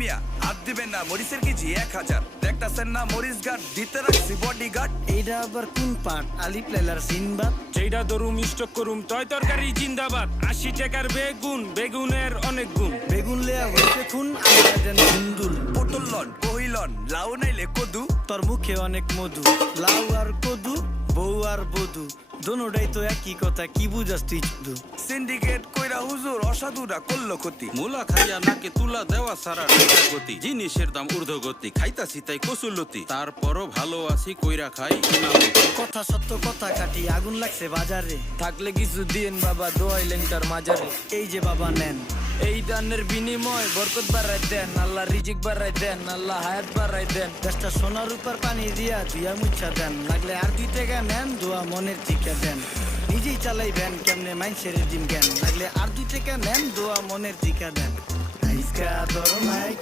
মিয়া হাত দিবেন না মরিচের কেজি 1000 দেখতাছেন না মরিচ গার্ড দিতে রাখছি বডি গার্ড এইটা আবার কোন পাট আলিপ লাইলার সিনবাদ যেইটা ধরুম স্টক করুম তয় তরকারি জিন্দাবাদ 80 টাকার বেগুন বেগুনের অনেক গুণ বেগুন লেয়া হইতে খুন আমরা দেন ধুন্দুল পটল লন কহিলন লাউ নাইলে কদু তোর মুখে অনেক মধু লাউ আর কদু বউ আর বধু দোনোটাই তো একই কথা কি বুঝাস তুই শুধু সিন্ডিকেট কইরা হুজুর অসাধুরা করলো ক্ষতি মুলা খাইয়া নাকে তুলা দেওয়া সারা টাকা গতি জিনিসের দাম ঊর্ধ্বগতি খাইতাছি তাই কসুলতি তারপরও ভালো আছি কইরা খাই ইমামতি। কথা সত্য কথা কাটি আগুন লাগছে বাজারে থাকলে কিছু দিন বাবা দোয়াইলেন তার মাজারে এই যে বাবা নেন এই দানের বিনিময় বরকত বাড়াই দেন আল্লাহ রিজিক বাড়াই দেন আল্লাহ হায়াত বাড়াই দেন দেশটা সোনার উপর পানি দিয়া ধুয়া মুচ্ছা দেন লাগলে আর 2 টাকা নেন দোয়া মনের টিকা দেন নিজেই চালাইবেন কেমনে মাইন্সের ডিম জ্ঞান লাগলে আর 2 টাকা নেন দোয়া মনের টিকা দেন আইসকা ধরো নাই